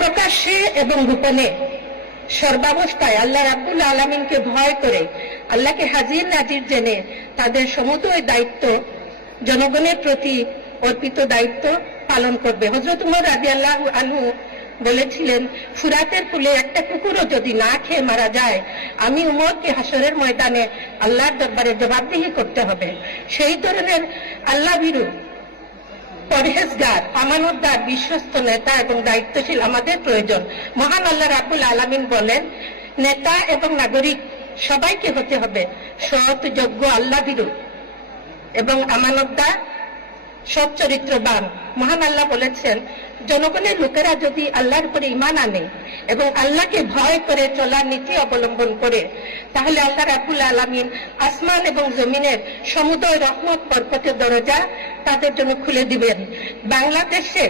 প্রকাশ্যে এবং গোপনে সর্বাবস্থায় আল্লাহ রাব্বুল আলামিনকে ভয় করে আল্লাহকে হাজির নাজির জেনে তাদের সমুদয় দায়িত্ব জনগণের প্রতি অর্পিত দায়িত্ব পালন করবে। হযরত উমর রাদিয়াল্লাহু আনহু বলেছিলেন, ফুরাতের কূলে একটা কুকুরও যদি না খেয়ে মারা যায়, আমি উমরকে হাসরের ময়দানে আল্লাহর দরবারে জবাবদিহি করতে হবে। সেই ধরনের আল্লাহ ভীরু, পরহেজগার, আমানতদার, বিশ্বস্ত নেতা এবং দায়িত্বশীল আমাদের প্রয়োজন। মহান আল্লাহ রাব্বুল আলামিন বলেন, নেতা এবং নাগরিক সবাইকে হতে হবে সৎ, যোগ্য, আল্লাহ ভীরু এবং আমানতদার, সৎ চরিত্রবান। মহান আল্লাহ বলেছেন, জনগণের লোকেরা যদি আল্লাহর উপরে ঈমান আনে এবং আল্লাহকে ভয় করে চলার নীতি অবলম্বন করে, তাহলে আল্লাহ রাব্বুল আলামিন আসমান এবং জমিনের সমুদয় রহমত বরকতের দরজা তাদের জন্য খুলে দিবেন। বাংলাদেশে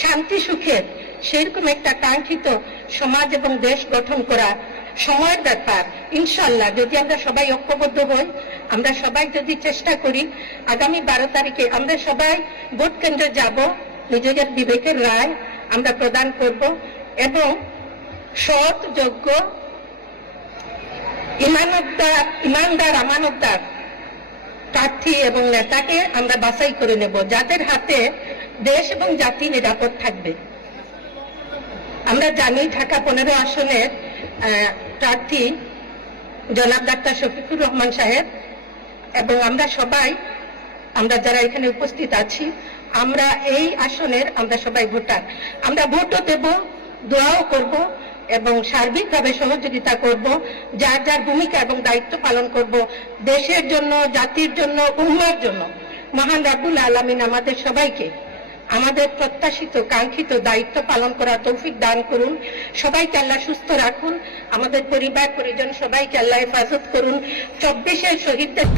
শান্তি সুখের সেরকম একটা কাঙ্ক্ষিত সমাজ এবং দেশ গঠন করা সময়ের ব্যাপার। ইনশাআল্লাহ যদি আমরা সবাই ঐক্যবদ্ধ হই, আমরা সবাই যদি চেষ্টা করি, আগামী 12 তারিখে আমরা সবাই ভোট কেন্দ্রে যাব, নিজেদের বিবেকের রায় আমরা প্রদান করব এবং সৎ, যোগ্য, ইমানদার, আমানতদার প্রার্থী এবং নেতাকে আমরা বাছাই করে নেব, যাদের হাতে দেশ এবং জাতি নিরাপদ থাকবে। আমরা জানি ঢাকা 15 আসনের প্রার্থী জনাব ডাক্তার শফিকুর রহমান সাহেব এবং আমরা যারা এখানে উপস্থিত আছি, আমরা এই আসনের আমরা সবাই ভোটার। আমরা ভোটও দেব, দোয়াও করব এবং সার্বিকভাবে সহযোগিতা করব, যার যার ভূমিকা এবং দায়িত্ব পালন করব দেশের জন্য, জাতির জন্য, উম্মার জন্য। মহান রাব্বুল আলামিন আমাদের সবাইকে আমাদের প্রত্যাশিত কাঙ্ক্ষিত দায়িত্ব পালন করার তৌফিক দান করুন। সবাইকে আল্লাহ সুস্থ রাখুন, আমাদের পরিবার পরিজন সবাইকে আল্লাহ হেফাজত করুন। 24 শহীদদের